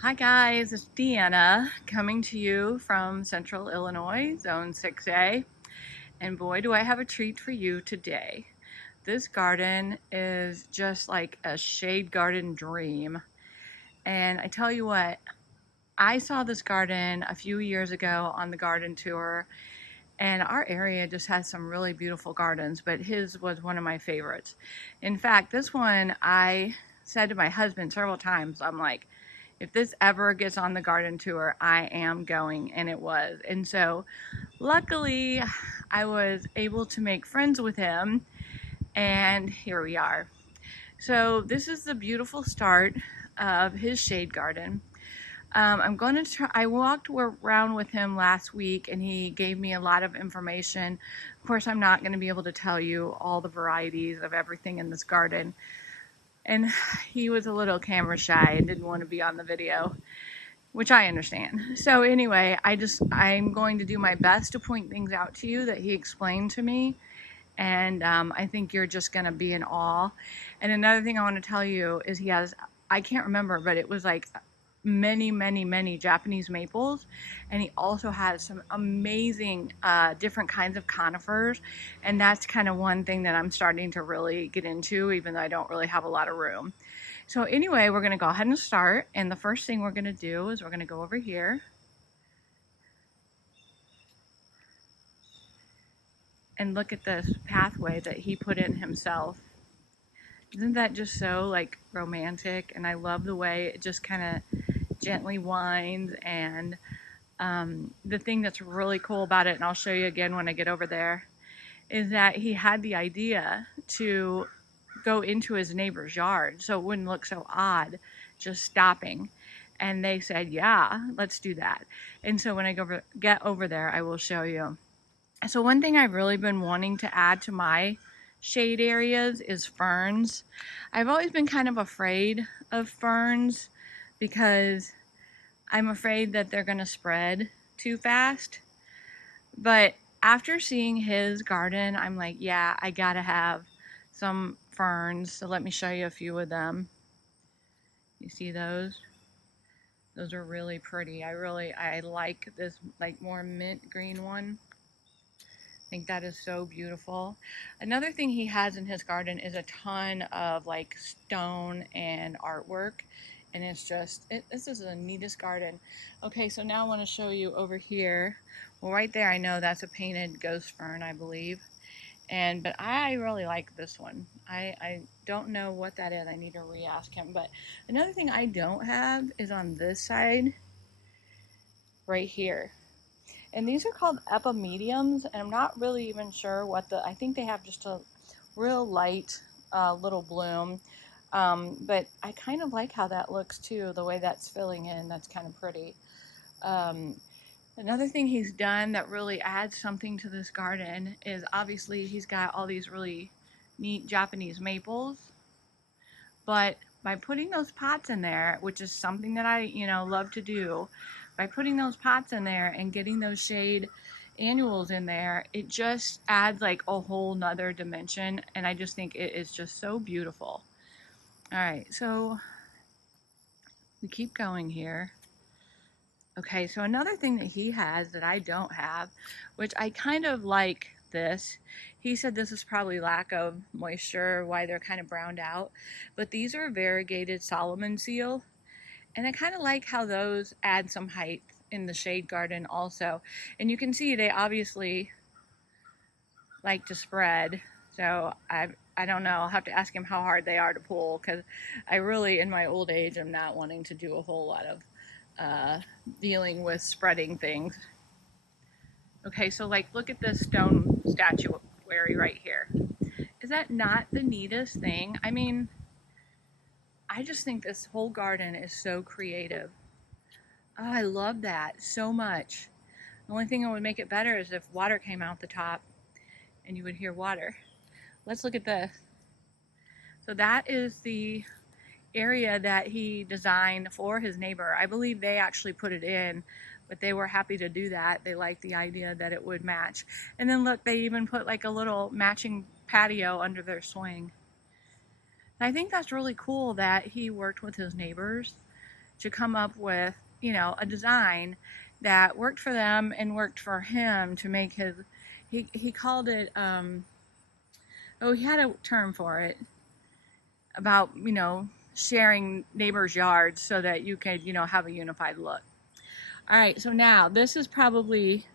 Hi guys, it's Deanna coming to you from Central Illinois, Zone 6A. And boy, do I have a treat for you today. This garden is just like a shade garden dream. And I tell you what, I saw this garden a few years ago on the garden tour, and our area just has some really beautiful gardens, but his was one of my favorites. In fact, this one I said to my husband several times, I'm like, if this ever gets on the garden tour, I am going, and it was. And so luckily I was able to make friends with him, and here we are. So this is the beautiful start of his shade garden. I'm going to try, I walked around with him last week and he gave me a lot of information. Of course, I'm not going to be able to tell you all the varieties of everything in this garden. And he was a little camera shy and didn't want to be on the video, which I understand. So anyway, I'm going to do my best to point things out to you that he explained to me. And I think you're just going to be in awe. And another thing I want to tell you is he has, I can't remember, but it was like many Japanese maples, and he also has some amazing different kinds of conifers, and that's kind of one thing that I'm starting to really get into, even though I don't really have a lot of room. So anyway, we're going to go ahead and start, and the first thing we're going to do is we're going to go over here and look at this pathway that he put in himself. Isn't that just so like romantic? And I love the way it just kind of gently winds. And the thing that's really cool about it, and I'll show you again when I get over there, is that he had the idea to go into his neighbor's yard so it wouldn't look so odd just stopping. And they said, yeah, let's do that. And so when I get over there, I will show you. So one thing I've really been wanting to add to my shade areas is ferns. I've always been kind of afraid of ferns because I'm afraid that they're going to spread too fast. But after seeing his garden, I'm like, yeah, I gotta have some ferns. So let me show you a few of them. You see those? Those are really pretty. I like this like more mint green one. I think that is so beautiful. Another thing he has in his garden is a ton of like stone and artwork. And it's just, this is the neatest garden. Okay, so now I want to show you over here. Well, right there, I know that's a painted ghost fern, I believe. But I really like this one. I don't know what that is. I need to re-ask him. But another thing I don't have is on this side, right here. And these are called epimediums, and I'm not really even sure what I think they have just a real light little bloom. But I kind of like how that looks too, the way that's filling in. That's kind of pretty. Another thing he's done that really adds something to this garden is obviously he's got all these really neat Japanese maples. But by putting those pots in there, which is something that I, love to do, by putting those pots in there and getting those shade annuals in there, it just adds like a whole nother dimension. And I just think it is just so beautiful. All right, so we keep going here. Okay, so another thing that he has that I don't have, which I kind of like this. He said this is probably lack of moisture, why they're kind of browned out. But these are variegated Solomon seal. And I kind of like how those add some height in the shade garden also. And you can see they obviously like to spread. So I don't know, I'll have to ask him how hard they are to pull, because I really, in my old age, am not wanting to do a whole lot of dealing with spreading things. Okay, so like look at this stone statuary right here. Is that not the neatest thing? I mean, I just think this whole garden is so creative. Oh, I love that so much. The only thing that would make it better is if water came out the top and you would hear water. Let's look at this. So that is the area that he designed for his neighbor. I believe they actually put it in, but they were happy to do that. They liked the idea that it would match. And then look, they even put like a little matching patio under their swing. And I think that's really cool that he worked with his neighbors to come up with, you know, a design that worked for them and worked for him to make his, he called it, oh, he had a term for it about, you know, sharing neighbors' yards so that you could, you know, have a unified look. All right, so now this is probably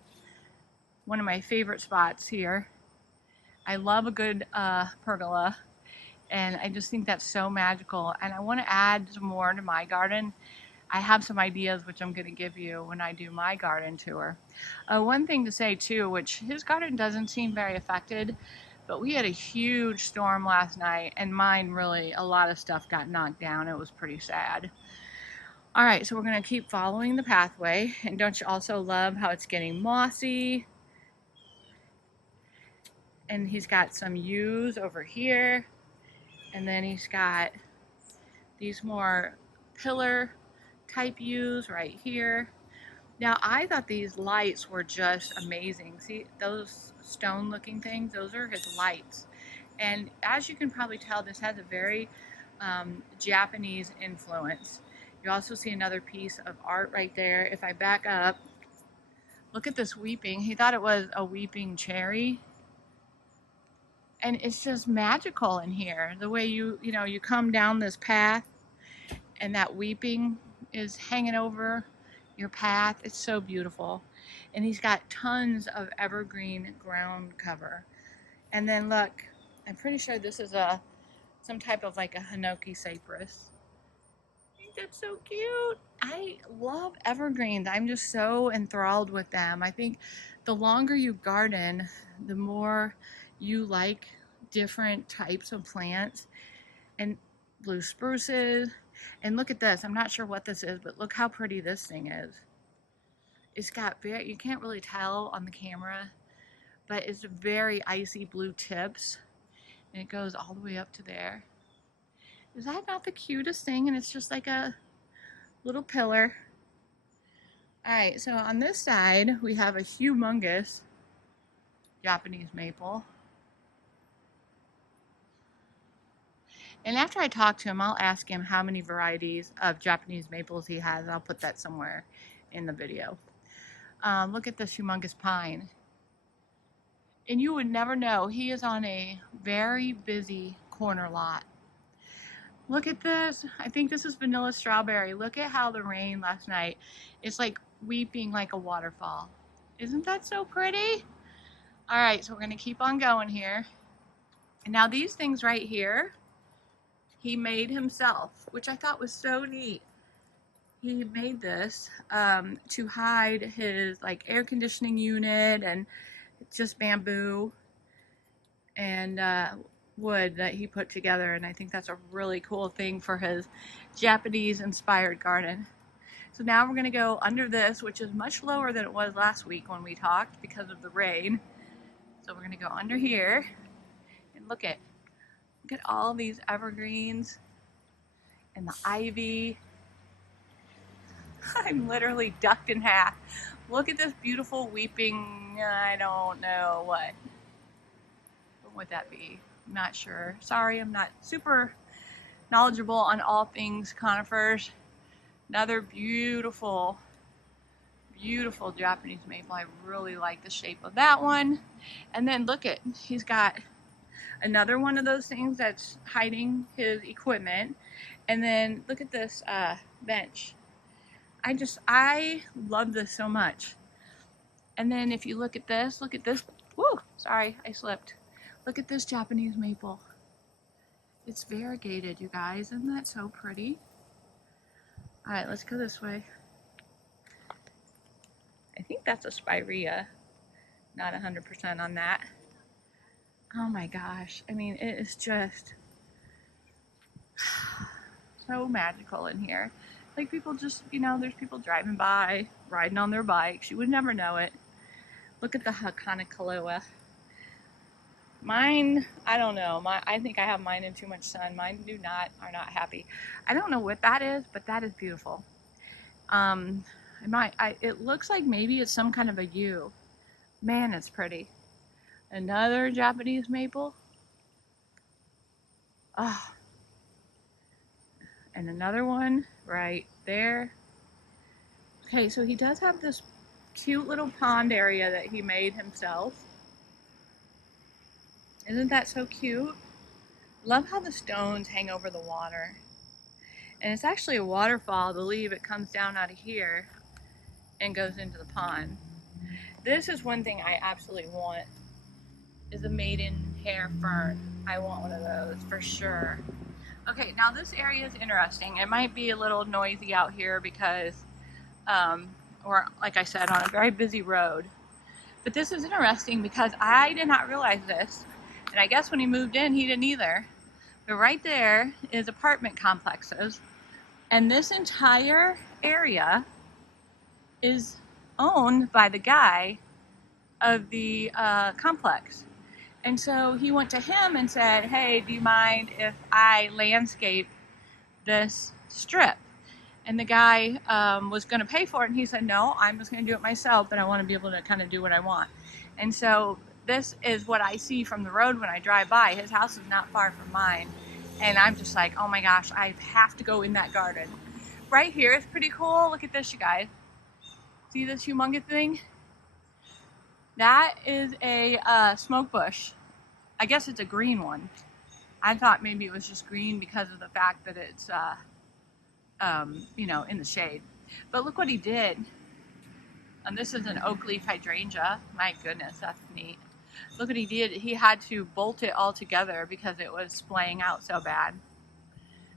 one of my favorite spots here. I love a good pergola, and I just think that's so magical. And I want to add some more to my garden. I have some ideas which I'm going to give you when I do my garden tour. One thing to say too, which his garden doesn't seem very affected, but we had a huge storm last night, and mine really, a lot of stuff got knocked down. It was pretty sad. All right, so we're going to keep following the pathway. And don't you also love how it's getting mossy? And he's got some yews over here. And then he's got these more pillar type yews right here. Now, I thought these lights were just amazing. See those stone looking things? Those are his lights. And as you can probably tell, this has a very Japanese influence. You also see another piece of art right there. If I back up, look at this weeping. He thought it was a weeping cherry. And it's just magical in here. The way you come down this path and that weeping is hanging over your path. It's so beautiful. And he's got tons of evergreen ground cover. And then look, I'm pretty sure this is some type of like a Hinoki cypress. I think that's so cute. I love evergreens. I'm just so enthralled with them. I think the longer you garden, the more you like different types of plants. And blue spruces. And look at this. I'm not sure what this is, but look how pretty this thing is. It's got very, you can't really tell on the camera, but it's very icy blue tips. And it goes all the way up to there. Is that not the cutest thing? And it's just like a little pillar. All right, so on this side, we have a humongous Japanese maple. And after I talk to him, I'll ask him how many varieties of Japanese maples he has. I'll put that somewhere in the video. Look at this humongous pine. And you would never know, he is on a very busy corner lot. Look at this. I think this is vanilla strawberry. Look at how the rain last night is like weeping like a waterfall. Isn't that so pretty? All right, so we're gonna keep on going here. And now these things right here, he made himself, which I thought was so neat. He made this to hide his like air conditioning unit, and it's just bamboo and wood that he put together, and I think that's a really cool thing for his Japanese inspired garden. So now we're going to go under this, which is much lower than it was last week when we talked because of the rain. So we're going to go under here and look at all these evergreens and the ivy. I'm literally ducked in half. Look at this beautiful weeping, I don't know what would that be? I'm not sure. Sorry, I'm not super knowledgeable on all things conifers. Another beautiful, beautiful Japanese maple. I really like the shape of that one. And then look at, he's got another one of those things that's hiding his equipment. And then look at this bench. I love this so much. And then if you look at this, woo, sorry, I slipped. Look at this Japanese maple. It's variegated, you guys. Isn't that so pretty? All right, let's go this way. I think that's a spirea. Not 100% on that. Oh my gosh. I mean, it is just so magical in here. Like people just, there's people driving by, riding on their bikes. You would never know it. Look at the Hakanakaloa. Mine, I don't know. I think I have mine in too much sun. Mine are not happy. I don't know what that is, but that is beautiful. It looks like maybe it's some kind of a yew. Man, it's pretty. Another Japanese maple. Oh, And another one right there. Okay, so he does have this cute little pond area that he made himself. Isn't that so cute? Love how the stones hang over the water. And it's actually a waterfall. I believe it comes down out of here and goes into the pond. This is one thing I absolutely want, is a maidenhair fern. I want one of those for sure. Okay, now this area is interesting. It might be a little noisy out here because we're, like I said, on a very busy road. But this is interesting because I did not realize this. And I guess when he moved in, he didn't either. But right there is apartment complexes. And this entire area is owned by the guy of the complex. And so he went to him and said, hey, do you mind if I landscape this strip? And the guy was going to pay for it. And he said, no, I'm just going to do it myself, but I want to be able to kind of do what I want. And so this is what I see from the road when I drive by. His house is not far from mine. And I'm just like, oh my gosh, I have to go in that garden. Right here is pretty cool. Look at this, you guys. See this humongous thing? That is a smoke bush. I guess it's a green one. I thought maybe it was just green because of the fact that it's, you know, in the shade. But look what he did. And this is an Oakleaf Hydrangea. My goodness, that's neat. Look what he did. He had to bolt it all together because it was splaying out so bad.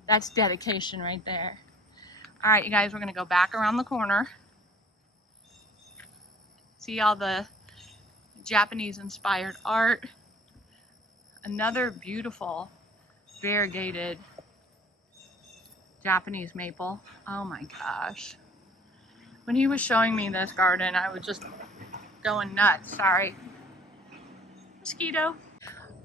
That's dedication right there. All right, you guys, we're going to go back around the corner. See all the Japanese-inspired art. Another beautiful variegated Japanese maple. Oh my gosh. When he was showing me this garden, I was just going nuts. Sorry. Mosquito.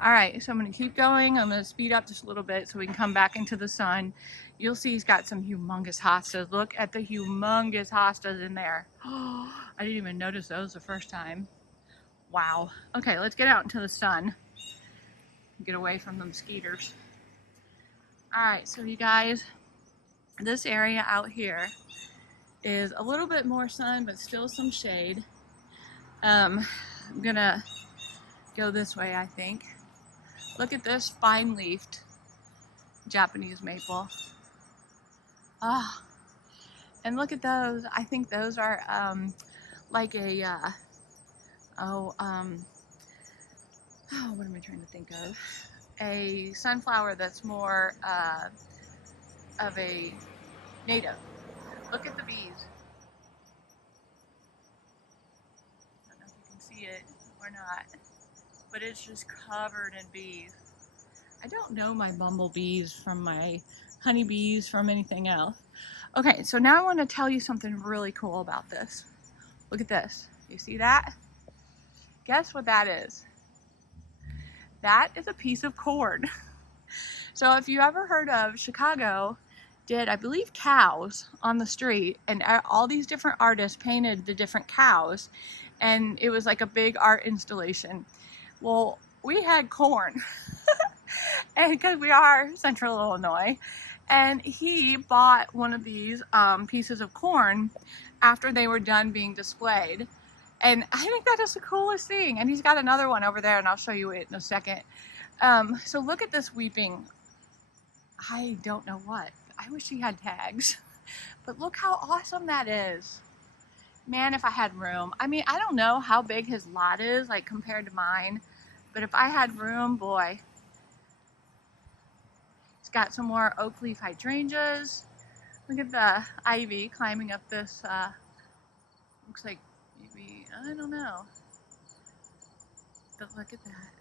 All right, so I'm going to keep going. I'm going to speed up just a little bit so we can come back into the sun. You'll see he's got some humongous hostas. Look at the humongous hostas in there. Oh, I didn't even notice those the first time. Wow. Okay, let's get out into the sun. Get away from the mosquitoes. All right, so you guys, this area out here is a little bit more sun, but still some shade. I'm gonna go this way, I think. Look at this fine-leafed Japanese maple. Ah, and look at those. I think those are like a oh, what am I trying to think of? A sunflower that's more of a native. Look at the bees. I don't know if you can see it or not, but it's just covered in bees. I don't know my bumblebees from my honeybees from anything else. Okay, so now I want to tell you something really cool about this. Look at this. You see that? Guess what that is? That is a piece of corn. So if you ever heard of Chicago did, I believe, cows on the street, and all these different artists painted the different cows, and it was like a big art installation. Well, we had corn, and because we are Central Illinois, and he bought one of these pieces of corn after they were done being displayed. And I think that is the coolest thing. And he's got another one over there, and I'll show you it in a second. So look at this weeping. I don't know what. I wish he had tags. But look how awesome that is. Man, if I had room. I mean, I don't know how big his lot is, like compared to mine. But if I had room, boy. It's got some more Oakleaf Hydrangeas. Look at the ivy climbing up this, looks like maybe, I don't know. But look at that.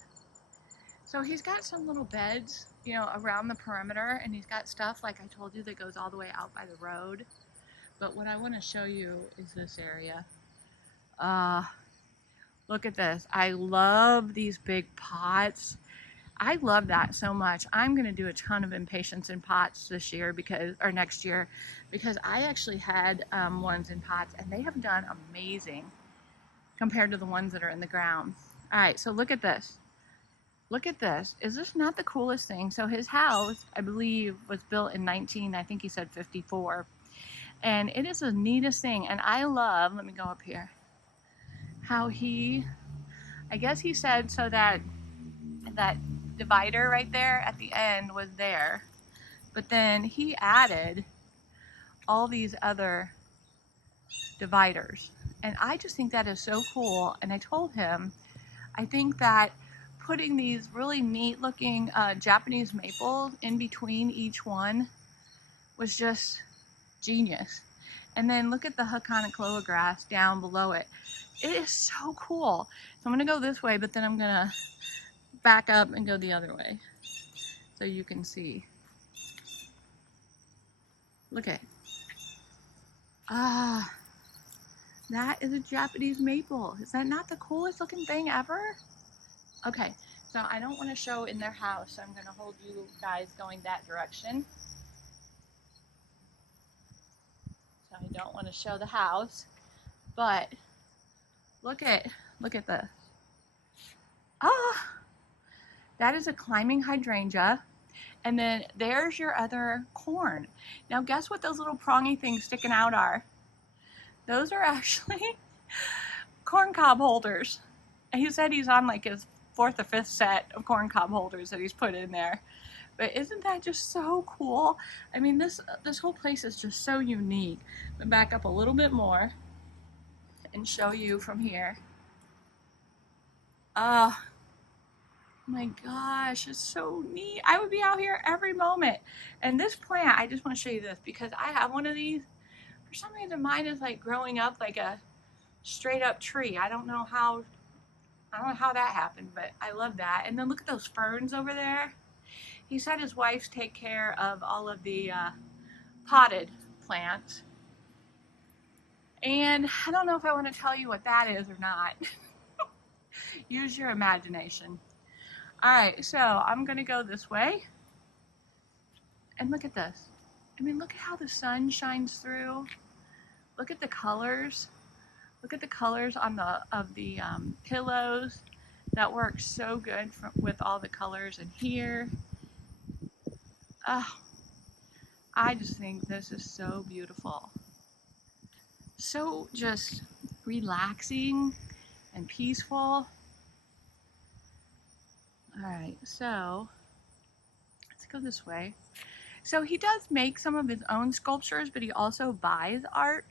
So he's got some little beds, you know, around the perimeter, and he's got stuff, like I told you, that goes all the way out by the road. But what I want to show you is this area. Look at this. I love these big pots. I love that so much. I'm going to do a ton of impatiens in pots this year or next year, because I actually had ones in pots, and they have done amazing compared to the ones that are in the ground. All right, so look at this. Look at this. Is this not the coolest thing? So his house, I believe, was built in I think he said 54. And it is the neatest thing. And I love, let me go up here, how I guess he said so that divider right there at the end was there. But then he added all these other dividers. And I just think that is so cool. And I told him, I think that putting these really neat looking Japanese maples in between each one was just genius. And then look at the Hakonakloa grass down below it. It is so cool. So I'm gonna go this way, but then I'm gonna back up and go the other way so you can see. Look at, that is a Japanese maple. Is that not the coolest looking thing ever? Okay, so I don't want to show in their house, so I'm going to hold you guys going that direction. So I don't want to show the house, but look at this. That is a climbing hydrangea. And then there's your other corn. Now guess what those little prongy things sticking out are? Those are actually corn cob holders. And he said he's on like his 4th or 5th set of corn cob holders that he's put in there. But isn't that just so cool? I mean, this whole place is just so unique. I'm gonna back up a little bit more and show you from here. My gosh, it's so neat. I would be out here every moment. And this plant, I just want to show you this because I have one of these. For some reason, mine is like growing up like a straight up tree. I don't know how that happened, but I love that. And then look at those ferns over there. He said his wife's take care of all of the potted plants. And I don't know if I want to tell you what that is or not. Use your imagination. All right, so I'm gonna go this way. And look at this. I mean, look at how the sun shines through. Look at the colors. Look at the colors on the pillows. That works so good with all the colors in here. I just think this is so beautiful. So just relaxing and peaceful. All right, so let's go this way. So he does make some of his own sculptures, but he also buys art.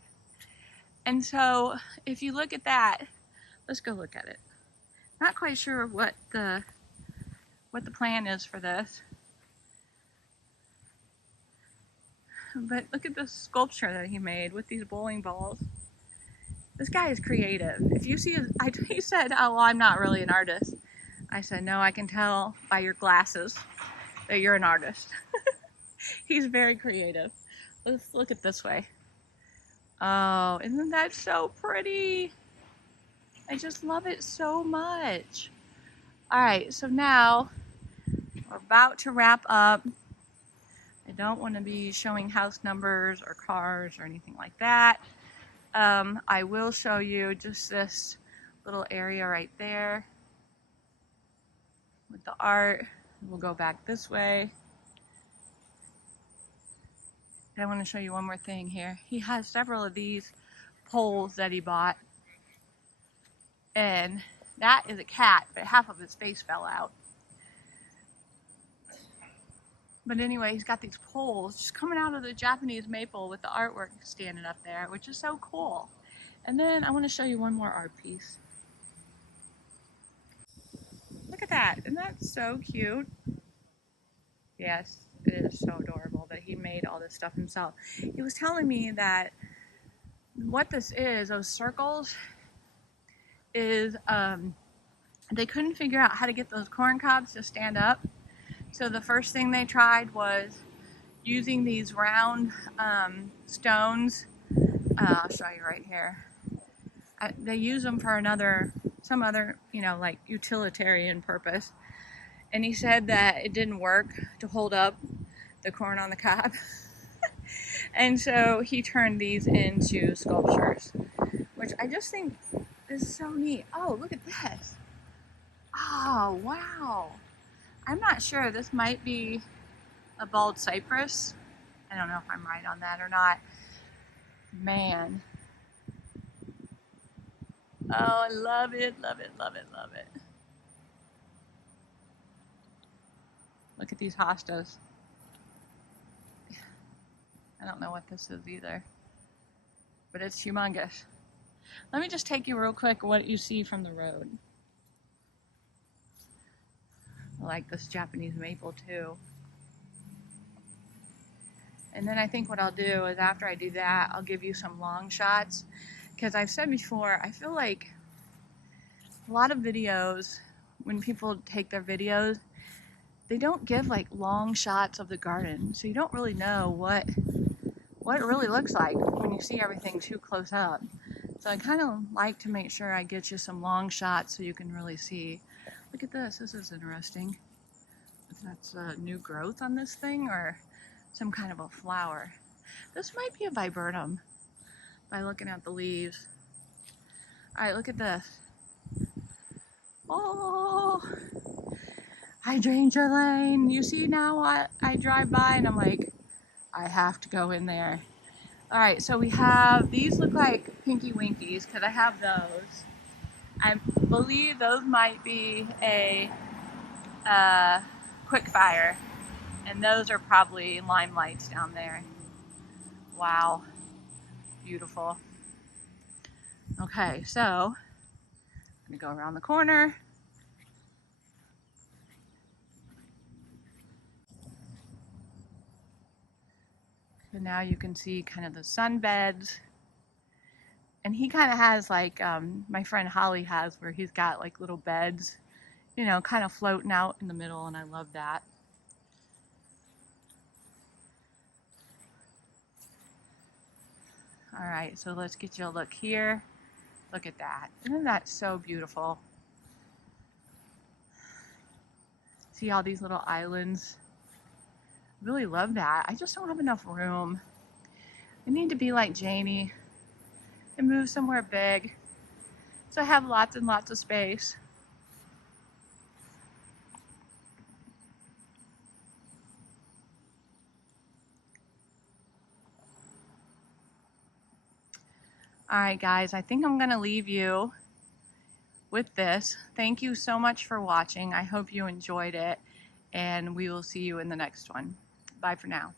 And so if you look at that, let's go look at it. Not quite sure what the plan is for this. But look at this sculpture that he made with these bowling balls. This guy is creative. If you see he said, oh, well, I'm not really an artist. I said, no, I can tell by your glasses that you're an artist. He's very creative. Let's look at this way. Oh, isn't that so pretty? I just love it so much. All right, so now we're about to wrap up. I don't want to be showing house numbers or cars or anything like that. I will show you just this little area right there with the art. We'll go back this way. I want to show you one more thing here. He has several of these poles that he bought. And that is a cat, but half of his face fell out. But anyway, he's got these poles just coming out of the Japanese maple with the artwork standing up there, which is so cool. And then I want to show you one more art piece. Look at that. Isn't that so cute? Yes, it is so adorable that he made all this stuff himself. He was telling me that what this is, those circles, is they couldn't figure out how to get those corn cobs to stand up. So the first thing they tried was using these round stones. I'll show you right here. They use them for some other, like utilitarian purpose. And he said that it didn't work to hold up the corn on the cob. And so he turned these into sculptures, which I just think is so neat. Oh, look at this. Oh, wow. I'm not sure. This might be a bald cypress. I don't know if I'm right on that or not. Man. Oh, I love it, love it, love it, love it. Look at these hostas. I don't know what this is either, but it's humongous. Let me just take you real quick what you see from the road. I like this Japanese maple too. And then I think what I'll do is after I do that, I'll give you some long shots. Because I've said before, I feel like a lot of videos, when people take their videos, they don't give like long shots of the garden. So you don't really know what it really looks like when you see everything too close up. So I kind of like to make sure I get you some long shots so you can really see. Look at this, this is interesting. If that's a new growth on this thing or some kind of a flower. This might be a viburnum by looking at the leaves. All right, look at this. Oh, hydrangea lane. You see now I drive by and I'm like, I have to go in there. All right, so we have, these look like Pinky Winkies because I have those. I believe those might be a quick fire, and those are probably limelights down there. Wow, beautiful. Okay, so I'm gonna go around the corner. So now you can see kind of the sunbeds. And he kind of has like my friend Holly has, where he's got like little beds, you know, kind of floating out in the middle, and I love that. All right, so let's get you a look here. Look at that. Isn't that so beautiful? See all these little islands? Really love that. I just don't have enough room. I need to be like Janie and move somewhere big so I have lots and lots of space. All right, guys, I think I'm going to leave you with this. Thank you so much for watching. I hope you enjoyed it, and we will see you in the next one. Bye for now.